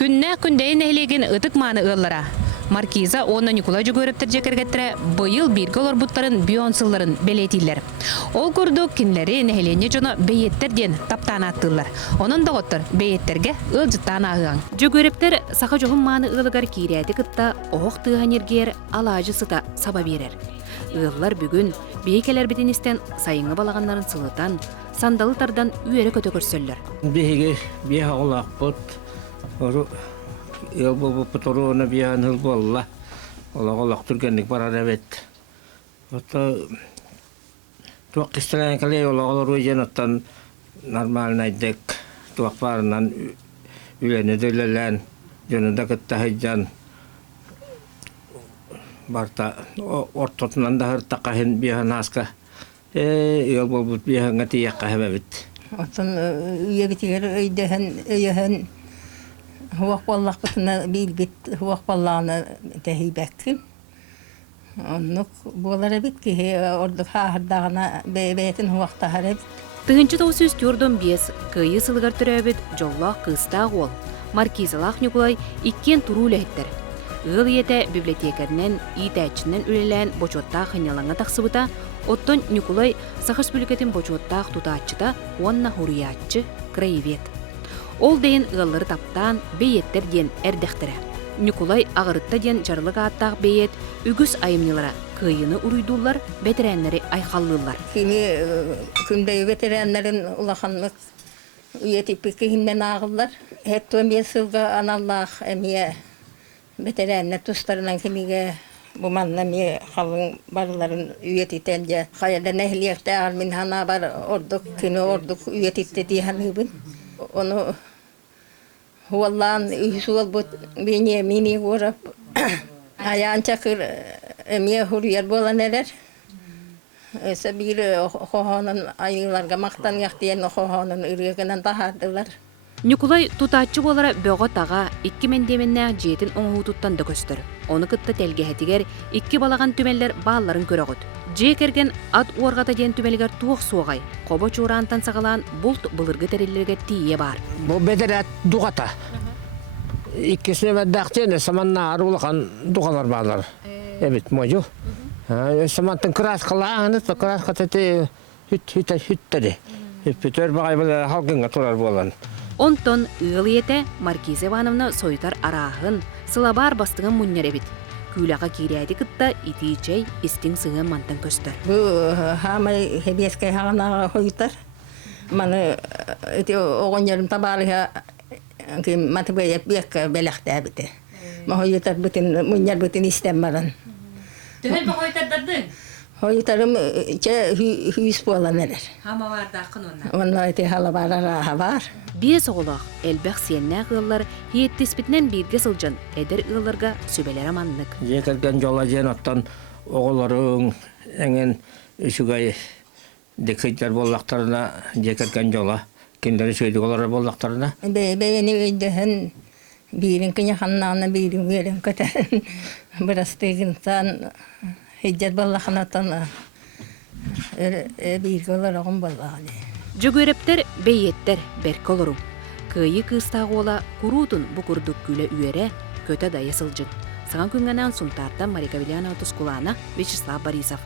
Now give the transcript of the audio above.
Күнне күндейін әйлеген ытык маны ыллара. Маркиза оны Николай Жөгөрөптер жекергеттіре бұйыл біргі олар бұттарын бионсыларын белетейлер. Ол күрдік кенлері нәхелене жоны бейеттерден таптан аттылар. Onun da оттыр бейеттерге ылжыттан ағыған. Жөгөрөптер сақа жоғын маны ылығар кейрәді кытта оғық тыған ергер алажысыта саба берер. Ыллар бүгін бейкелер бетеністен сайыңы балағанларын сылытан, сандалы тардан үйері көті көрсөллер. Бейге бейға олақ бұд, ел бұл бұтыруына бейін ұл болла. Олақ түргенlik барар әбет. Туақ кестілен кәлей олар өйден оттан нормалын айдек. Туақ барынан үйлені дөйлелен, жөнінде күтті хайджан. Барта ортотынан да хыртаққа хен бейін асқа. Ел бұл бұд бейін ғатияққа әбет. Оттан үйебетігер өйдеген Хуак баллах бутына билбит хуак балланы тәһибәккин. Оннук болары бит ки ордук хардагына бәйтин хуакта харап. Тыгынчы тоусыз түрдөн бес кыйы сылыгар төрөбүт жоллах кыстаг ол. Маркизалах Николай иккен турулеттер. Ыл ете библиотекарнен итәчинен үлелән бочотта хынялаңа таксыбыта. Оттон Николай Сахаш бүлкетин бочотта тутачыта онна хуриятчы краевед. Ол дейін ығылыр таптан бейеттер ден әрдіқтірі. Николай ағырытта ден жарлық аттақ бейет үгіс айымнылара күйіні ұруйдулар, бетерәнлері айқаллылар. Кені күндей ветерәнлерін ұлақанлық үйетіпі кейінмен ағылар. Әтті өме сылға аналлақ әмие бетерәнлер тұстарынан кемеге бұманна ме қалың барларын үйетітәлде. Қаядан әхілиекті армин хана бар ордық, күні ордық үйетітті дейханығын. Оны Хуаллан үйсуал бұд бейне мені көріп, аян чақыр әме хұрияр болан әрер. Өсі бір қоғанын айыларға мақтан яқтиен қоғанын үргегінен тахардылар. Николай тутачы болара бөға таға 2 мендеменне жетін оңғы тұттан да көстір. Оны кытта тәлгехетігер 2 балаған түмелер балларын көріғыд. Жекерген ат уарғата ден түмелгер туық суағай. Қоба чуырантан сағалан бұлт бұлырғы тәрелерге тие бар. Бұл бедер әт дұғата. Иккесіне бәддәқтен саманна арулыған дұғалар бағалар. Әбет, мойу. Самантын красқалағаны, красқа тәте хүттәді. Хүттәді бағай бұл халқынға тұрар болан. Онтон ығыл ете Маркиза Ивановна сойтар арағын, сылабар бастығын мұннер әбет. Күлаға керейді күтті итейчей істің сыңын мантан көстір. Бұл хамай хебескай хағанаға қойытар. Маны оғын жерім табалыға матыбайып беккі бәліқті әбіті. Қойытар мұннер бұтын істен баран. Түхіл бі қойытардарды? Қойытарым хүйіс болан әлер. Хама бар дақын онна? Онна әте хала бар араға бар. Бес оғылақ әлбәқ сеннә ғылар еттеспітінен бірге сылжын әдір ғыларға сөбелер аманлық. Жекерген жола жен оттан оғыларың әңін үшігай декейтер боллақтарына жекерген жола. Кендері сөйдік олары боллақтарына. Бәйені өйдіхін бірін күні қаннағына бірін өрін көтәрін. Бірастығынсан хейджет боллақынаттан біргі олар оғын боллағаны. Жөгөрөптер бейеттер беркі олыру. Күйі кыстағы ола күрутын бұқырдық күлі үйері көті дайы сылжын. Саған күнгенен сұнтардан Марика Вильяна Тускулана, Вячеслав Борисов.